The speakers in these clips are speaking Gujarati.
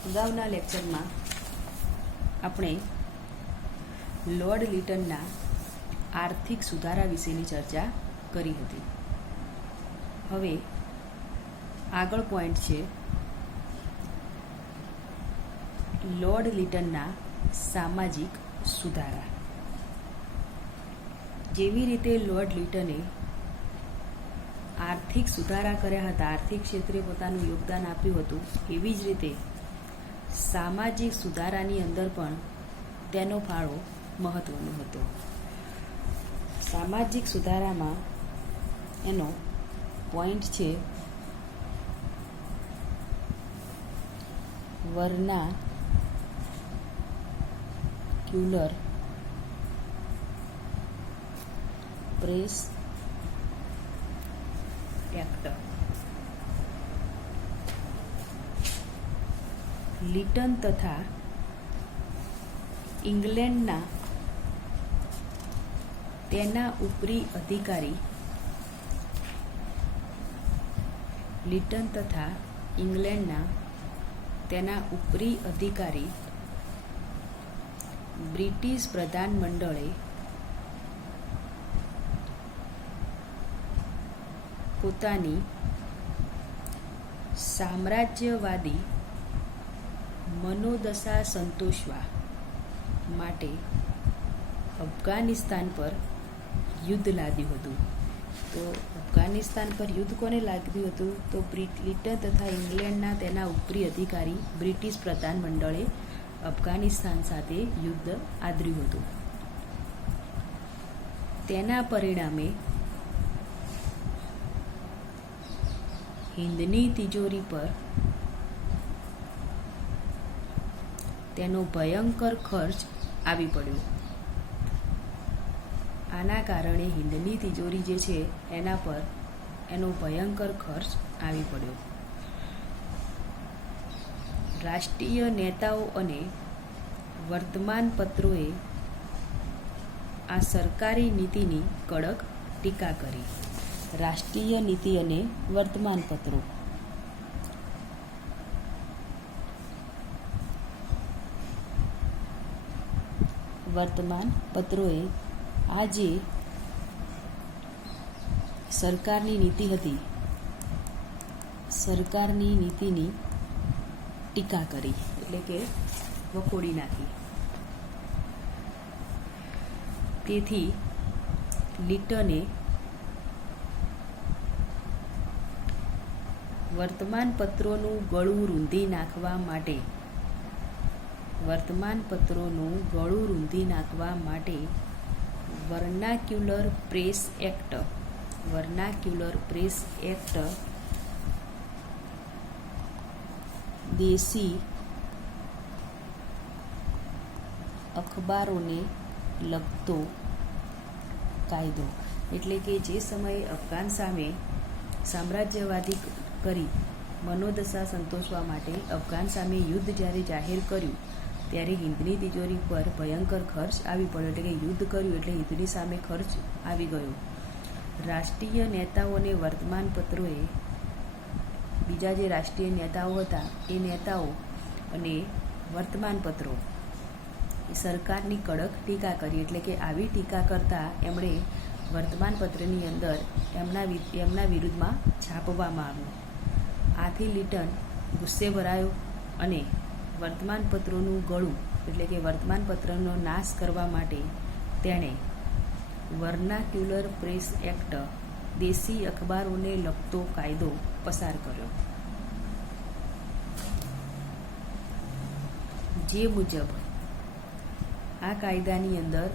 અગાઉના લેક્ચરમાં આપણે લોર્ડ લિટનના આર્થિક સુધારા વિશેની ચર્ચા કરી હતી. હવે આગળ પોઈન્ટ છે લોર્ડ લિટનના સામાજિક સુધારા. જેવી રીતે લોર્ડ લિટને આર્થિક સુધારા કર્યા હતા, આર્થિક ક્ષેત્રે પોતાનું યોગદાન આપ્યું હતું, એવી જ રીતે સામાજિક સુધારાની અંદર પણ તેનો ફાળો મહત્વનો હતો. સામાજિક સુધારામાં એનો પોઈન્ટ છે વર્નાક્યુલર પ્રેસ એક્ટ. લિટન તથા ઇંગ્લેન્ડના તેના ઉપરી અધિકારી બ્રિટિશ પ્રધાનમંડળે પોતાની સામ્રાજ્યવાદી મનોદશા સંતોષવા માટે અફઘાનિસ્તાન પર યુદ્ધ લાદ્યું હતું. તો અફઘાનિસ્તાન પર યુદ્ધ કોને લાદ્યું હતું? તો લિટન તથા ઇંગ્લેન્ડના તેના ઉપરી અધિકારી બ્રિટિશ પ્રધાનમંડળે અફઘાનિસ્તાન સાથે યુદ્ધ આદર્યું હતું. તેના પરિણામે હિંદની તિજોરી પર તેનો ભયંકર ખર્ચ આવી પડ્યો. આના કારણે હિંદની તિજોરી જે છે એના પર એનો ભયંકર ખર્ચ આવી પડ્યો. રાષ્ટ્રીય નેતાઓ અને વર્તમાનપત્રોએ આ સરકારી નીતિની કડક ટીકા કરી. રાષ્ટ્રીય નીતિ અને વર્તમાનપત્રોએ આ જે સરકારની નીતિ હતી, સરકારની નીતિની ટીકા કરી, એટલે કે વખોડી નાખી. તેથી લિટને વર્તમાનપત્રોનું ગળું રૂંધી નાખવા માટે વર્નાક્યુલર પ્રેસ એક્ટ દેશી અખબારોને લગતો કાયદો. એટલે કે જે સમયે અફઘાન સામે સામ્રાજ્યવાદી કરી મનોદશા સંતોષવા માટે અફઘાન સામે યુદ્ધ જ્યારે જાહેર કર્યું ત્યારે હિંદની તિજોરી પર ભયંકર ખર્ચ આવી પડ્યો. એટલે કે યુદ્ધ કર્યું એટલે હિંદની સામે ખર્ચ આવી ગયો. રાષ્ટ્રીય નેતાઓ અને વર્તમાનપત્રોએ, બીજા જે રાષ્ટ્રીય નેતાઓ હતા એ નેતાઓ અને વર્તમાનપત્રો એ સરકારની કડક ટીકા કરી. એટલે કે આવી ટીકા કરતાં એમણે વર્તમાનપત્રની અંદર એમના વિરુદ્ધમાં છાપવામાં આવ્યું. આથી લિટન ગુસ્સે ભરાયો અને વર્તમાનપત્રોનું ગળું, એટલે કે વર્તમાનપત્રનો નાશ કરવા માટે તેણે વર્નાક્યુલર પ્રેસ એક્ટ દેશી અખબારોને લગતો કાયદો પસાર કર્યો. જે મુજબ આ કાયદાની અંદર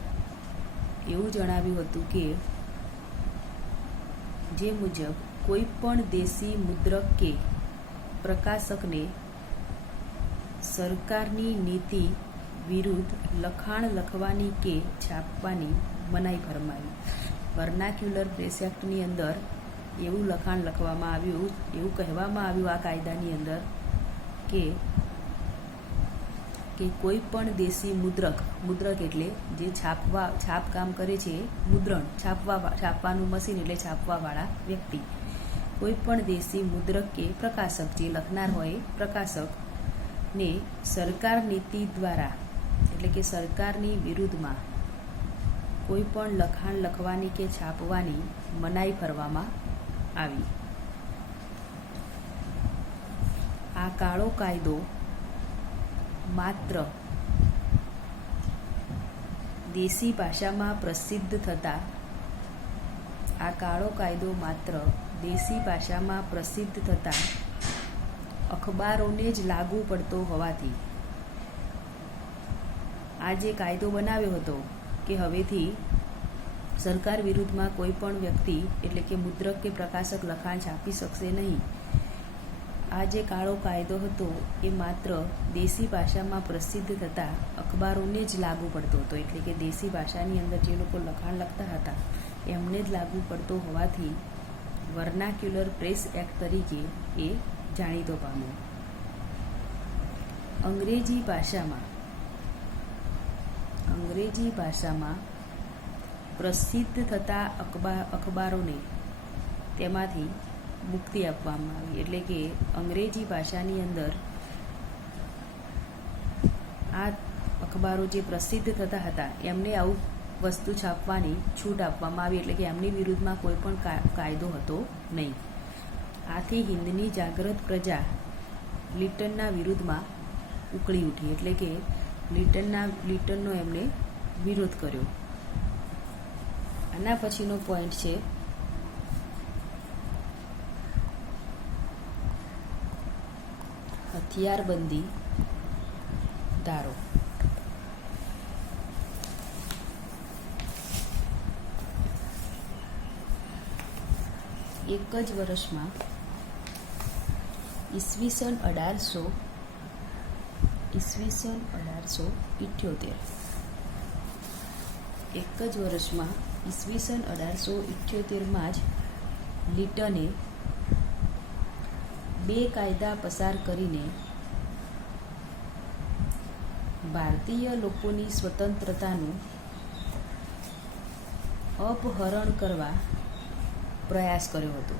એવું જણાવ્યું હતું કે જે મુજબ કોઈ પણ દેશી મુદ્રક કે પ્રકાશકને સરકારની નીતિ વિરુદ્ધ લખાણ લખવાની કે છાપવાની મનાઈ ફરમાવી. વર્નાક્યુલર પ્રેસ એક્ટની અંદર એવું લખાણ લખવામાં આવ્યું, એવું કહેવામાં આવ્યું આ કાયદાની અંદર કે કોઈ પણ દેશી મુદ્રક એટલે જે છાપકામ કરે છે, મુદ્રણ છાપવાનું મશીન એટલે છાપવાવાળા વ્યક્તિ, કોઈ પણ દેશી મુદ્રક કે પ્રકાશક જે લખનાર હોય પ્રકાશક ને સરકાર નીતિ દ્વારા એટલે કે સરકારની વિરુદ્ધમાં કોઈ પણ લખાણ લખવાની કે છાપવાની મનાઈ કરવામાં આવી. આ કાળો કાયદો માત્ર દેશી ભાષામાં પ્રસિદ્ધ થતા અખબારોને જ લાગુ પડતો હોવાથી આ જે કાયદો બનાવ્યો હતો કે હવેથી સરકાર વિરુદ્ધમાં કોઈ પણ વ્યક્તિ એટલે કે મુદ્રક કે પ્રકાશક લખાણ છાપી શકશે નહીં. આ જે કાળો કાયદો હતો એ માત્ર દેશી ભાષામાં પ્રસિદ્ધ થતા અખબારોને જ લાગુ પડતો હતો. એટલે કે દેશી ભાષાની અંદર જે લોકો લખાણ લખતા હતા એમને જ લાગુ પડતો હોવાથી વર્નાક્યુલર પ્રેસ એક્ટ તરીકે એ જાણીતો પામ્યો. અંગ્રેજી ભાષામાં પ્રસિદ્ધ થતા અખબારોને તેમાંથી મુક્તિ આપવામાં આવી. એટલે કે અંગ્રેજી ભાષાની અંદર આ અખબારો જે પ્રસિદ્ધ થતા હતા એમને આવું વસ્તુ છાપવાની છૂટ આપવામાં આવી. એટલે કે એમની વિરુદ્ધમાં કોઈ પણ કાયદો હતો નહીં. આથી હિન્દની જાગૃત પ્રજા લિટનના વિરુદ્ધમાં ઉકળી ઉઠી. એટલે કે લિટનનો એમણે વિરોધ કર્યો. આના પછીનો પોઈન્ટ છે હથિયારબંધી ધારો. એક જ વર્ષમાં ઈસવીસન 1878માં જ લિટને 2 કાયદા પસાર કરીને ભારતીય લોકોની સ્વતંત્રતાનું અપહરણ કરવા પ્રયાસ કર્યો હતો.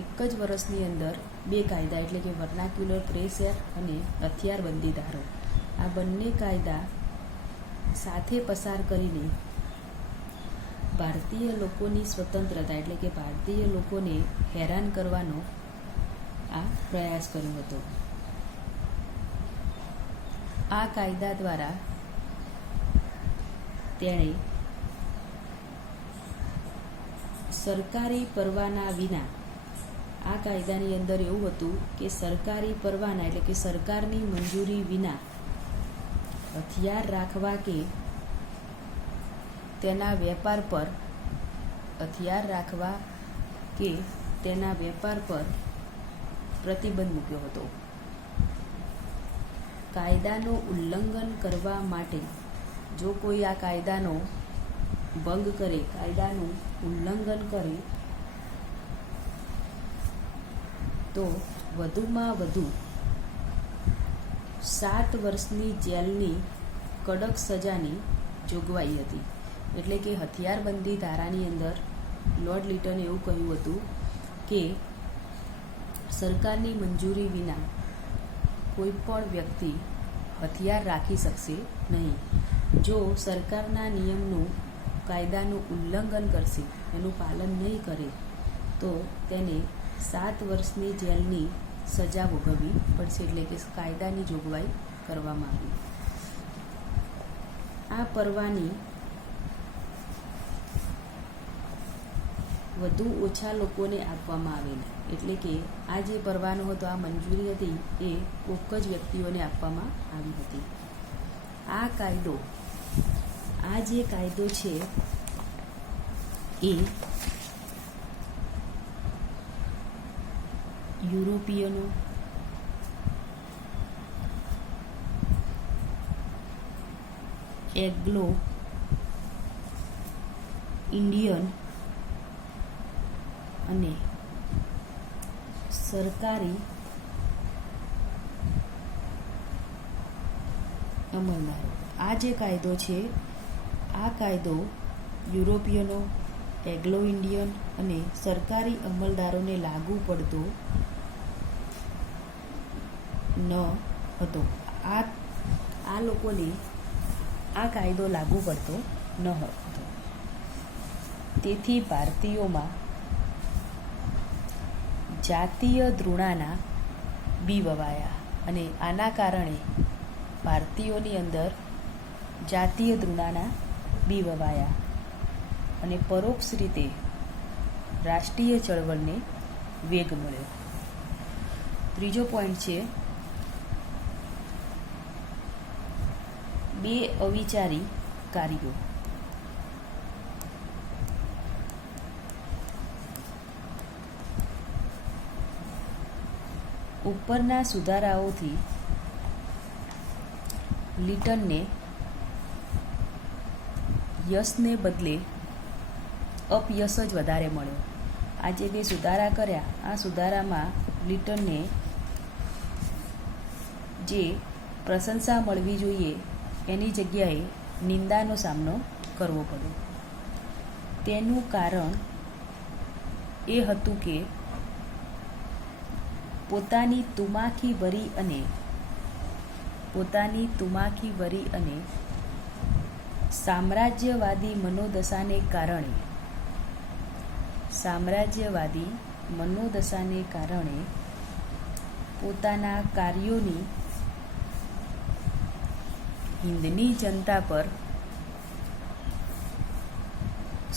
એક જ વર્ષની અંદર 2 કાયદા એટલે કે વર્નાક્યુલર પ્રેસ એક્ટ અને હથિયારબંધી ધારો આ બંને કાયદા સાથે પસાર કરીને ભારતીય લોકોની સ્વતંત્રતા એટલે કે ભારતીય લોકોને હેરાન કરવાનો આ પ્રયાસ કર્યો હતો. આ કાયદા દ્વારા તેણે સરકારી પરવાના વિના આ કાયદાની અંદર એવું હતું કે સરકારી પરવાના એટલે કે સરકારની મંજૂરી વિના હથિયાર રાખવા કે તેના વેપાર પર પ્રતિબંધ મૂક્યો હતો. કાયદાનું ઉલ્લંઘન કરવા માટે જો કોઈ આ કાયદાનો ભંગ કરે, કાયદાનું ઉલ્લંઘન કરે તો વધુમાં વધુ 7 વર્ષની જેલની કડક સજાની જોગવાઈ હતી. એટલે કે હથિયારબંધી ધારાની અંદર લોર્ડ લિટને એવું કહ્યું હતું કે સરકારની મંજૂરી વિના કોઈ પણ વ્યક્તિ હથિયાર રાખી શકશે નહીં. જો સરકારના નિયમનું કાયદાનું ઉલ્લંઘન કરશે, એનું પાલન નહીં કરે તો તેને 7 વર્ષની જેલની સજા ભોગવવી પડશે. એટલે કે કાયદાની જોગવાઈ કરવામાં આવી. આ પરવાની વધુ ઓછા લોકોને આપવામાં આવેલી. એટલે કે આ જે પરવાનો હતો, આ મંજૂરી હતી એ કોક જ વ્યક્તિઓને આપવામાં આવી હતી. આ જે કાયદો છે એ યુરોપિયનો, એગ્લો ઇન્ડિયન અને સરકારી અમલદારો. આ જે કાયદો છે, આ કાયદો યુરોપિયનો, એગ્લો ઇન્ડિયન અને સરકારી અમલદારોને લાગુ પડતો ન હતો. આ લોકોને આ કાયદો લાગુ પડતો ન હતો. તેથી ભારતીયોમાં જાતીય ધૃણાના બી વવાયા અને આના કારણે ભારતીયોની અંદર જાતીય ધૃણાના બી વવાયા અને પરોક્ષ રીતે રાષ્ટ્રીય ચળવળને વેગ મળ્યો. ત્રીજો પોઈન્ટ છે બે અવિચારી કાર્યો. ઉપરના સુધારાઓથી લીટનને યશને બદલે અપયશ જ વધારે મળ્યો. આ જે બે સુધારા કર્યા, આ સુધારામાં લીટનને જે પ્રશંસા મળવી જોઈએ એની જગ્યાએ નિંદાનો સામનો કરવો પડ્યો. તેનું કારણ એ હતું કે પોતાની તુમાખી ભરી અને સામ્રાજ્યવાદી મનોદશાને કારણે પોતાના કાર્યોની હિંદની જનતા પર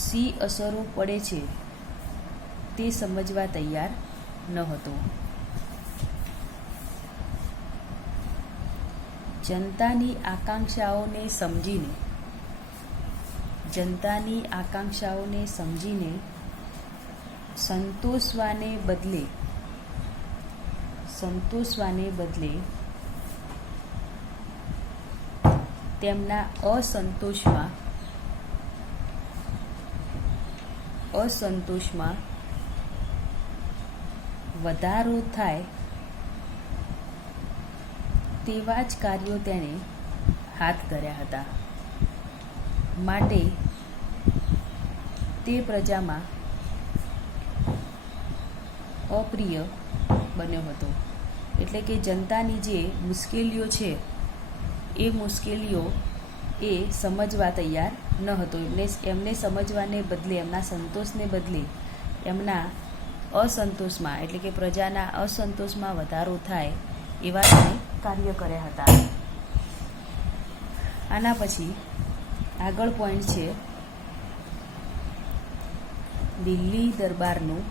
શી અસરો પડે છે તે સમજવા તૈયાર ન હતો. જનતાની આકાંક્ષાઓને સમજીને સંતોષવાને બદલે તેમના અસંતોષમાં વધારો થાય તેવા જ કાર્યો તેણે હાથ ધર્યા હતા. માટે તે પ્રજામાં અપ્રિય બન્યો હતો. એટલે કે જનતાની જે મુશ્કેલીઓ છે એ મુશ્કેલીઓ એ સમજવા તૈયાર ન હતો. એમને સમજવાને બદલે, એમના સંતોષને બદલે એમના અસંતોષમાં, એટલે કે પ્રજાના અસંતોષમાં વધારો થાય એવા તેને કાર્ય કર્યા હતા. આના પછી આગળ પોઈન્ટ છે દિલ્હી દરબારનું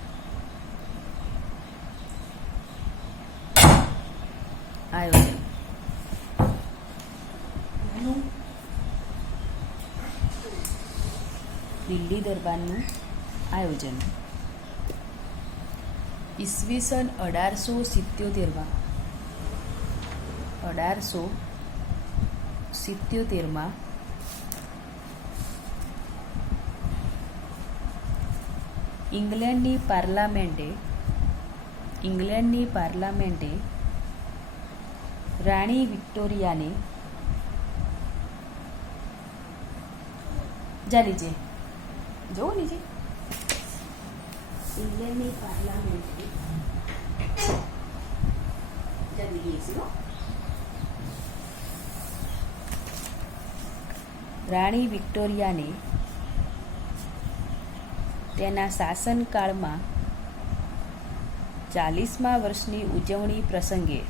આયોજન. દિલ્હી દરબારનું આયોજન ઈસવીસન 1877માં ઇંગ્લેન્ડની પાર્લામેન્ટે રાણી વિક્ટોરિયાને ઇંગ્લેન્ડની પાર્લામેન્ટે રાણી વિક્ટોરિયાને તેના શાસનકાળમાં 40મા વર્ષની ઉજવણી પ્રસંગે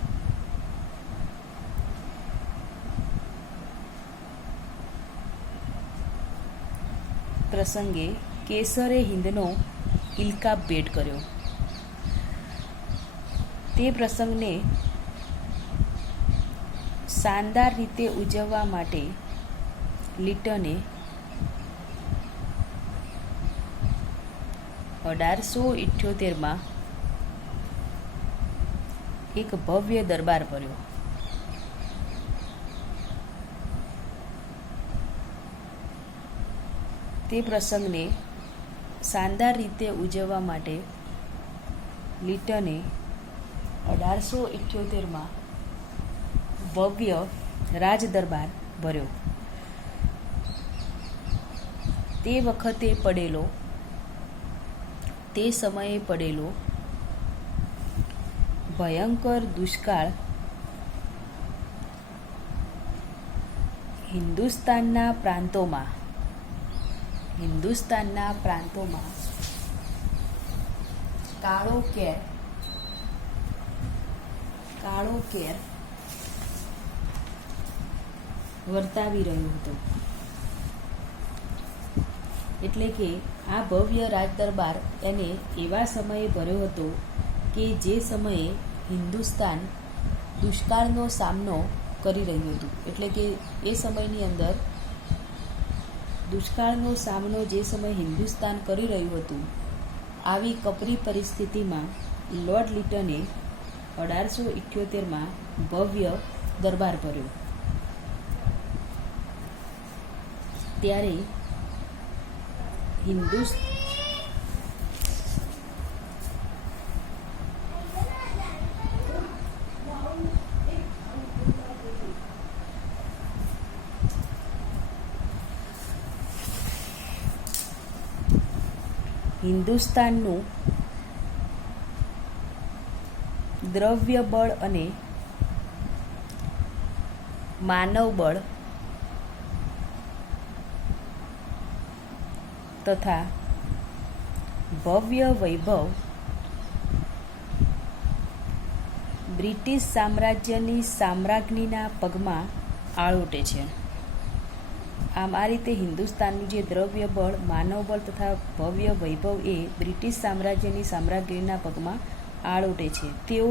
કેસરે હિંદનો ઇલકાબ ભેટ કર્યો. તે પ્રસંગને શાનદાર રીતે ઉજવવા માટે લીટને 1878માં એક ભવ્ય દરબાર ભર્યો. તે પ્રસંગને શાનદાર રીતે ઉજવવા માટે લીટને 1878માં ભવ્ય રાજદરબાર ભર્યો. તે વખતે પડેલો તે સમયે પડેલો ભયંકર દુષ્કાળ હિન્દુસ્તાનના પ્રાંતોમાં કાળો કેર વર્તાવી રહ્યો હતો. એટલે કે આ ભવ્ય રાજદરબાર એને એવા સમયે ભર્યો હતો કે જે સમયે હિન્દુસ્તાન દુષ્કાળનો સામનો કરી રહ્યું હતું. એટલે કે એ સમયની અંદર દુષ્કાળનો સામનો જે સમયે હિન્દુસ્તાન કરી રહ્યું હતું, આવી કપરી પરિસ્થિતિમાં લોર્ડ લિટને 1878માં ભવ્ય દરબાર ભર્યો. ત્યારે હિન્દુસ્તાનનું દ્રવ્ય બળ અને માનવ બળ તથા ભવ્ય વૈભવ બ્રિટિશ સામ્રાજ્યની સામ્રાજ્ઞીના પગમાં આળોટે છે. આમ આ રીતે હિન્દુસ્તાનનું જે દ્રવ્ય બળ, માનવ બળ તથા ભવ્ય વૈભવ એ બ્રિટિશ સામ્રાજ્યની સામ્રાજ્ઞીના પગમાં આળોટે છે. તેઓ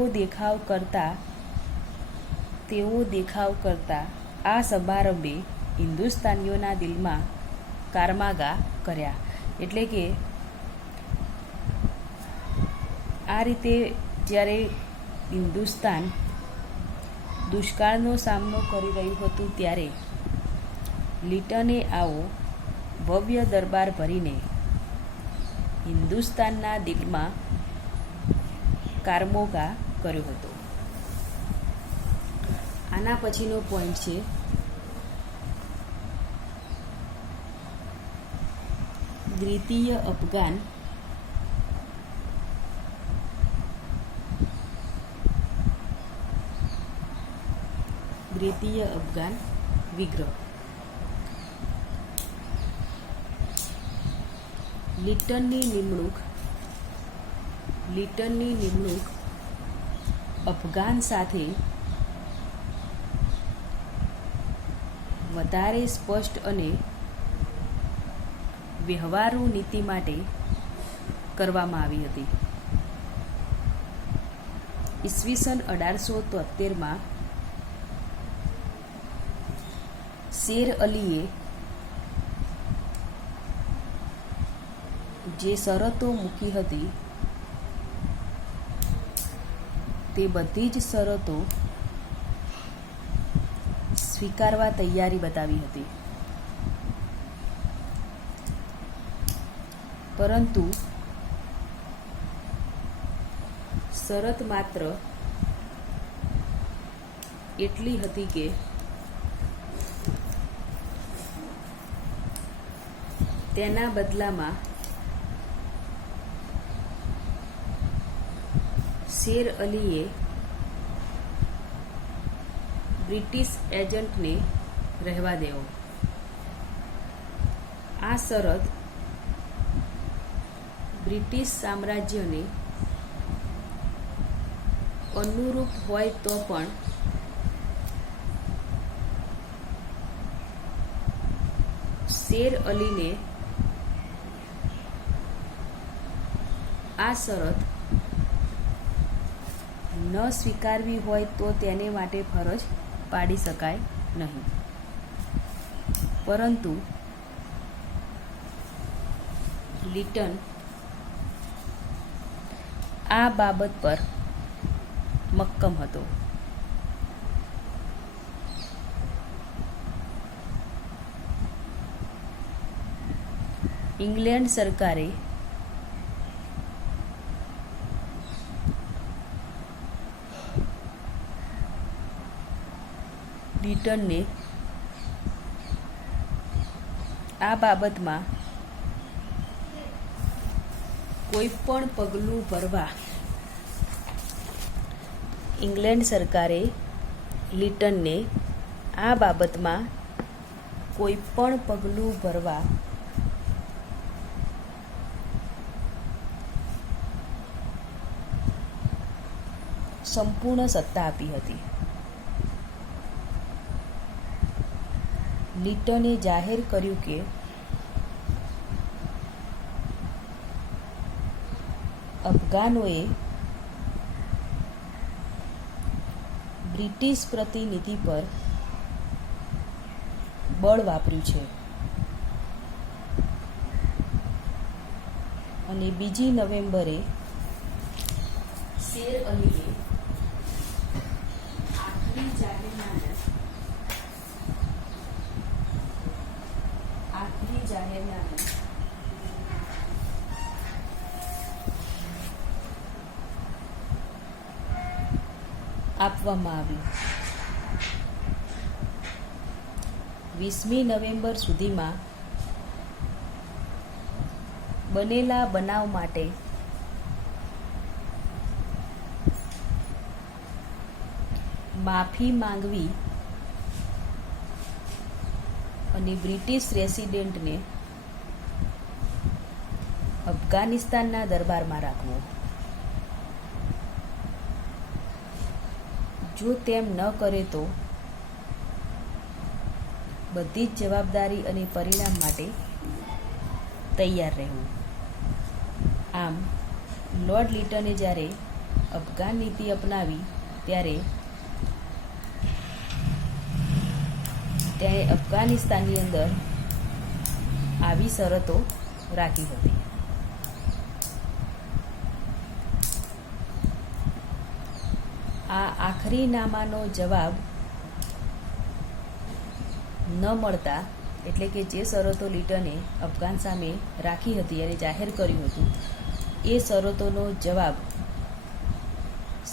દેખાવ કરતા આ સમારંભે હિન્દુસ્તાનીઓના દિલમાં કારમાગા કર્યા. એટલે કે આ રીતે જ્યારે હિન્દુસ્તાન દુષ્કાળનો સામનો કરી રહ્યું હતું, ત્યારે લિટને આવો ભવ્ય દરબાર ભરીને હિન્દુસ્તાનના દિલમાં કારમોગા કર્યો હતો. આના પછીનો પોઈન્ટ છે દ્વિતીય અફઘાન વિગ્રહ. લિટનની નિમણૂક અફઘાન સાથે વધારે સ્પષ્ટ અને વ્યવહારુ નીતિ માટે કરવામાં આવી હતી. ઈસવીસન 1873માં શેર અલીએ જે શરતો મૂકી હતી, તે બધી જ શરતો સ્વીકારવા તૈયારી બતાવી હતી. પરંતુ શરત માત્ર એટલી હતી કે તેના બદલામાં શેર અલીએ બ્રિટિશ એજન્ટને રહેવા દેવો. આ શરત બ્રિટિશ સામ્રાજ્યને અનુરૂપ હોય તો પણ શેર અલીને આ શરત ન સ્વીકારવી હોય તો તેને માટે ફરજ પાડી શકાય નહીં. પરંતુ લિટન આ બાબત પર મક્કમ હતો. ઇંગ્લેન્ડ સરકારે લિટનને આ બાબતમાં કોઈ પણ પગલું ભરવા ઇંગ્લેન્ડ સરકારે લિટનને આ બાબતમાં કોઈ પણ પગલું ભરવા સંપૂર્ણ સત્તા આપી હતી. લિટને જાહેર કર્યું કે અફઘાનોએ બ્રિટિશ પ્રતિનિધિ પર બળ વાપર્યું છે અને 2 નવેમ્બરે શેર અલીએ આખરી જાહેરનામું આપવામાં આવ્યું. 20મી નવેમ્બર સુધીમાં બનેલા બનાવ માટે માફી માંગવી અને બ્રિટિશ રેસિડેન્ટને અફઘાનિસ્તાનના દરબારમાં રાખવો. જો તેમ ન કરે તો બધી જ જવાબદારી અને પરિણામ માટે તૈયાર રહેવું. આમ લોર્ડ લિટને જ્યારે અફઘાન નીતિ અપનાવી ત્યારે તેણે અફઘાનિસ્તાનની અંદર આવી શરતો રાખી હતી. આ આખરીનામાનો જવાબ ન મળતા, એટલે કે જે શરતો લિટને અફઘાન સામે રાખી હતી અને જાહેર કર્યું હતું, એ શરતોનો જવાબ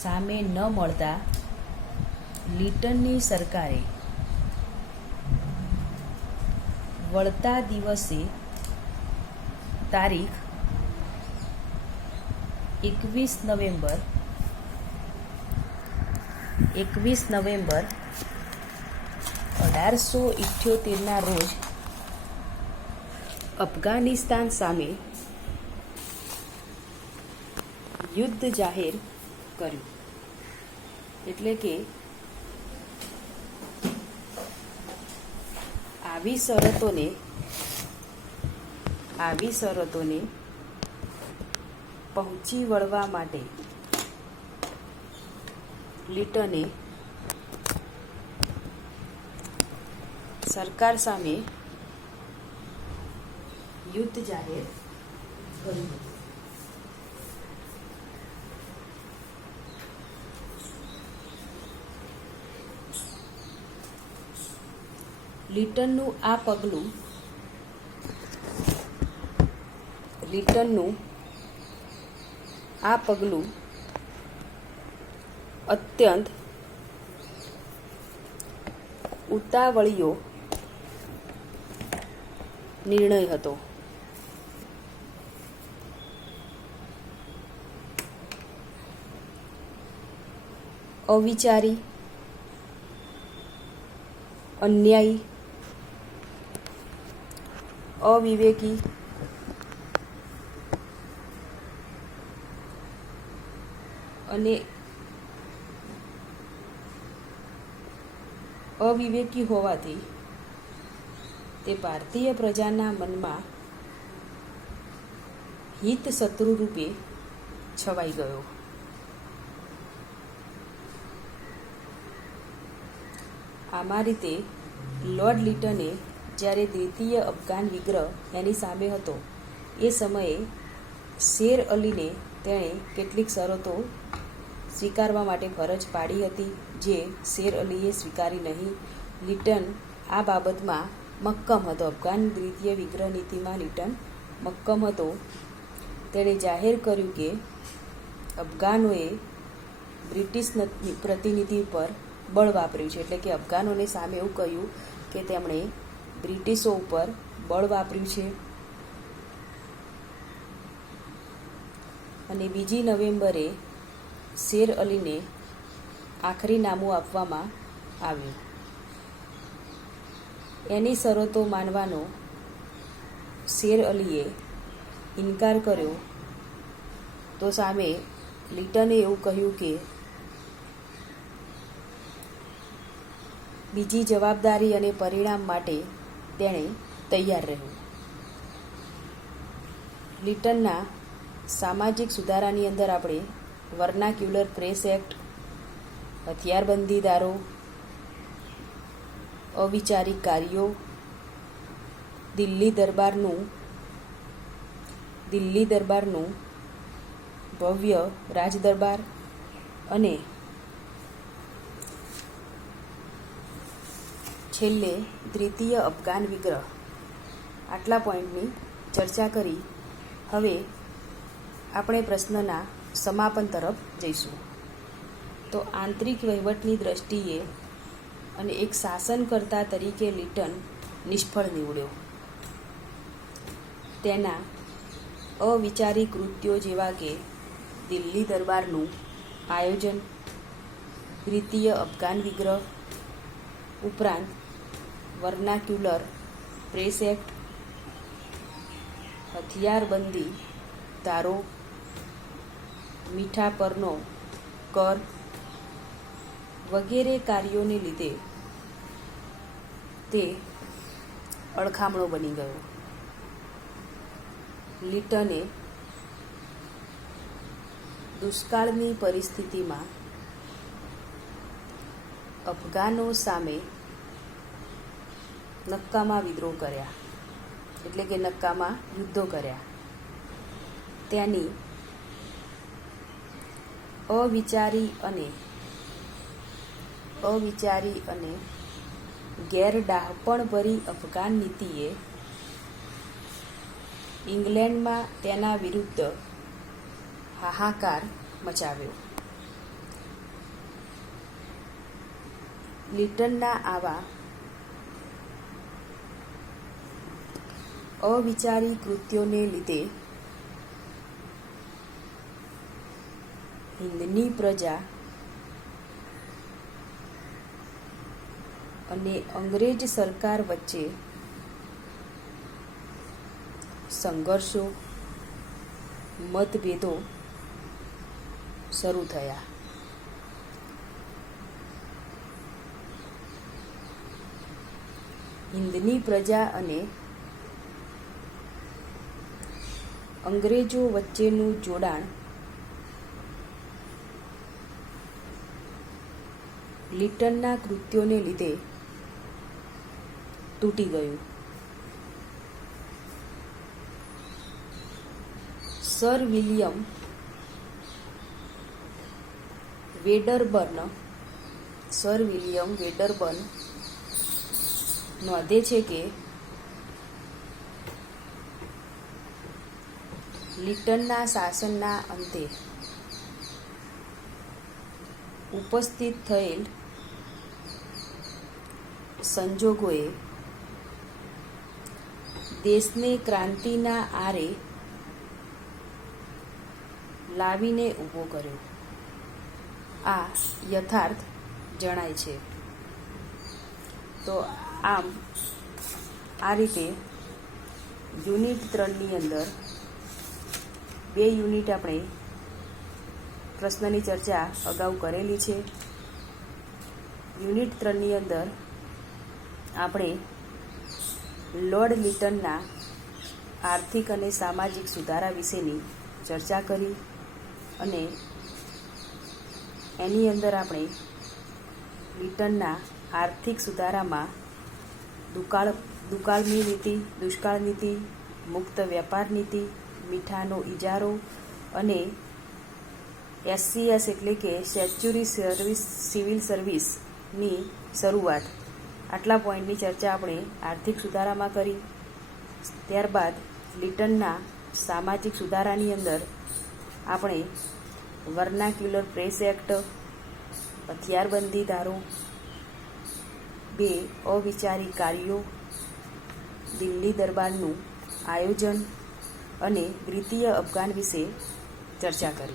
સામે ન મળતા લિટનની સરકારે વળતા દિવસે તારીખ 21 નવેમ્બર 1878ના રોજ અફઘાનિસ્તાન સામે યુદ્ધ જાહેર કર્યું. એટલે કે આવી શરતોને પહોંચી વળવા માટે લિટને સરકાર સામે યુદ્ધ જાહેર કર્યું. લિટનનું આ પગલું અત્યંત ઉતાવળિયો નિર્ણય હતો. અવિચારી, અન્યાયી, અવિવેકી અને અવિવેકી હોવાથી તે ભારતીય પ્રજાના મનમાં હિત શત્રુ રૂપે છવાઈ ગયો. આમાં રીતે લોર્ડ લિટને જ્યારે દ્વિતીય અફઘાન વિગ્રહ એની સામે હતો, એ સમયે શેર અલીને તેણે કેટલીક શરતો સ્વીકારવા માટે ફરજ પાડી હતી, જે શેર અલીએ સ્વીકારી નહીં. લિટન આ બાબતમાં મક્કમ હતો. અફઘાન દ્વિતીય વિગ્રહ નીતિમાં લિટન મક્કમ હતો. તેણે જાહેર કર્યું કે અફઘાનોએ બ્રિટિશ પ્રતિનિધિ પર બળ વાપર્યું છે. એટલે કે અફઘાનોને સામે એવું કહ્યું કે તેમણે બ્રિટિશો ઉપર બળ વાપર્યું છે અને 2 નવેમ્બરે શેર અલીને આખરી નામું આપવામાં આવ્યું. એની શરતો માનવાનો શેર અલીએ ઇનકાર કર્યો તો સામે લિટને એવું કહ્યું કે બીજી જવાબદારી અને પરિણામ માટે તેણે તૈયાર રહ્યું. લિટનના સામાજિક સુધારાની અંદર આપણે વર્નાક્યુલર પ્રેસ એક્ટ, હથિયારબંધી ધારો, અવિચારિક કાર્યો, દિલ્હી દરબારનું ભવ્ય રાજદરબાર અને છેલ્લે દ્વિતીય અફઘાન વિગ્રહ, આટલા પોઈન્ટની ચર્ચા કરી. હવે આપણે પ્રશ્નના સમાપન તરફ જઈશું. તો આંતરિક વહીવટની દ્રષ્ટિએ અને એક શાસનકર્તા તરીકે લિટન નિષ્ફળ નીવડ્યો. તેના અવિચારી કૃત્યો જેવા કે દિલ્હી દરબારનું આયોજન, દ્વિતીય અફઘાન વિગ્રહ ઉપરાંત વર્નાક્યુલર પ્રેસ એક્ટ, હથિયારબંધી ધારો, મીઠા પરનો કર વગેરે કાર્યોને લીધે તે અળખામણો બની ગયો. લિટને દુષ્કાળની પરિસ્થિતિમાં અફઘાનો સામે નક્કામાં વિદ્રોહ કર્યા, એટલે કે નક્કામાં યુદ્ધો કર્યા. તેની અવિચારી અને ગેરડાહપણભરી અફઘાન નીતિએ ઇંગ્લેન્ડમાં તેના વિરુદ્ધ હાહાકાર મચાવ્યો. લિટનના આવા અવિચારી કૃત્યોને લીધે હિંદની પ્રજા અને અંગ્રેજ સરકાર વચ્ચે સંઘર્ષો, મતભેદો શરૂ થયા. હિંદની પ્રજા અને અંગ્રેજો વચ્ચેનું જોડાણ લિટનના કૃત્યોને લીધે તૂટી ગયું. સર વિલિયમ વેડરબર્ન નોંધે છે કે લિટનના શાસનના અંતે ઉપસ્થિત થયેલ સંજોગોએ દેશને ક્રાંતિના આરે લાવીને ઊભો કર્યો. આ યથાર્થ જણાય છે. તો આમ આ રીતે યુનિટ 3ની અંદર 2 યુનિટ આપણે પ્રશ્નની ચર્ચા અગાઉ કરેલી છે. યુનિટ 3ની અંદર આપણે લોર્ડ લિટનના આર્થિક અને સામાજિક સુધારા વિશેની ચર્ચા કરી અને એની અંદર આપણે લિટનના આર્થિક સુધારામાં દુષ્કાળ નીતિ, મુક્ત વેપાર નીતિ, મીઠાનો ઇજારો અને SCS એટલે કે સેચ્યુરી સિવિલ સર્વિસની શરૂઆત, આટલા પોઈન્ટની ચર્ચા આપણે આર્થિક સુધારામાં કરી. ત્યારબાદ લિટનના સામાજિક સુધારાની અંદર આપણે વર્નાક્યુલર પ્રેસ એક્ટ, હથિયારબંધી ધારો, 2 અવિચારી કાર્યો, દિલ્હી દરબારનું આયોજન અને દ્વિતીય અફઘાન વિશે ચર્ચા કરી.